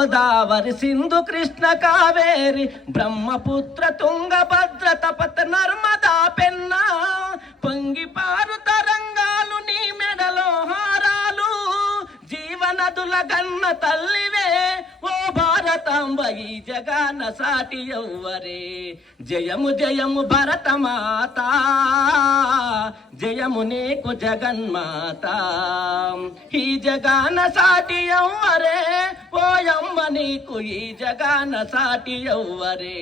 గోదావరి సింధు కృష్ణ కావేరి బ్రహ్మపుత్ర తుంగభద్ర తపత నర్మదా పెన్నా పొంగి పారు తరంగాలు నీ మెడలో హారాలు జీవనదుల గన్న తల్లివే ఓ భారతాంబ ఈ జగాన సాటి ఎవ్వరే జయము జయము భరతమాత జయము నీకు జగన్మాత ఈ జగాన సాటి ఎవ్వరే ఓయమ్మ నీకు ఈ జగాన సాటి ఎవ్వరే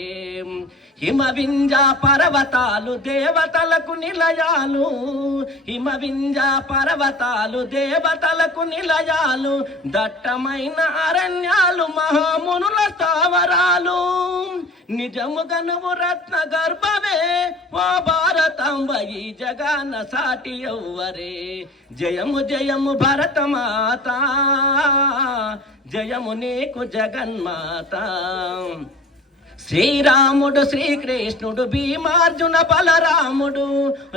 హిమవింజ పర్వతాలు దేవతలకు నిలయాలు హిమవింజ పర్వతాలు దేవతలకు నిలయాలు దట్టమైన అరణ్యాలు మహామునుల స్థావరాలు నిజముగా నువ్వు రత్న గర్భవే ఓ భారతాంబ ఈ జగాన సాటి ఎవ్వరే జయము జయము భరతమాత జయము నీకు జగన్మాత శ్రీరాముడు శ్రీకృష్ణుడు భీమార్జున బలరాముడు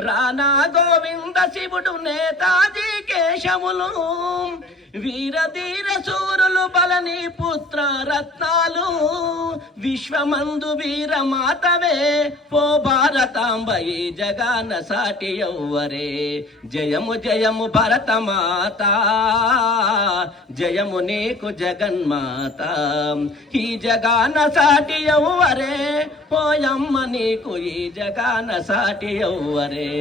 రానా గోవింద శివుడు నేతాజీ కేశవులు వీరధీర సూరులు బలని పుత్ర రత్నాలు విశ్వమందు వీరమాతవే పో భారతాంబ ఈ జగాన సాటి ఎవ్వరే జయము జయము భరతమాత జయము నీకు జగన్మాత ఈ జగాన సాటి ఎవ్వరే పోయమ్మ నీకు ఈ జగాన సాటి ఎవ్వరే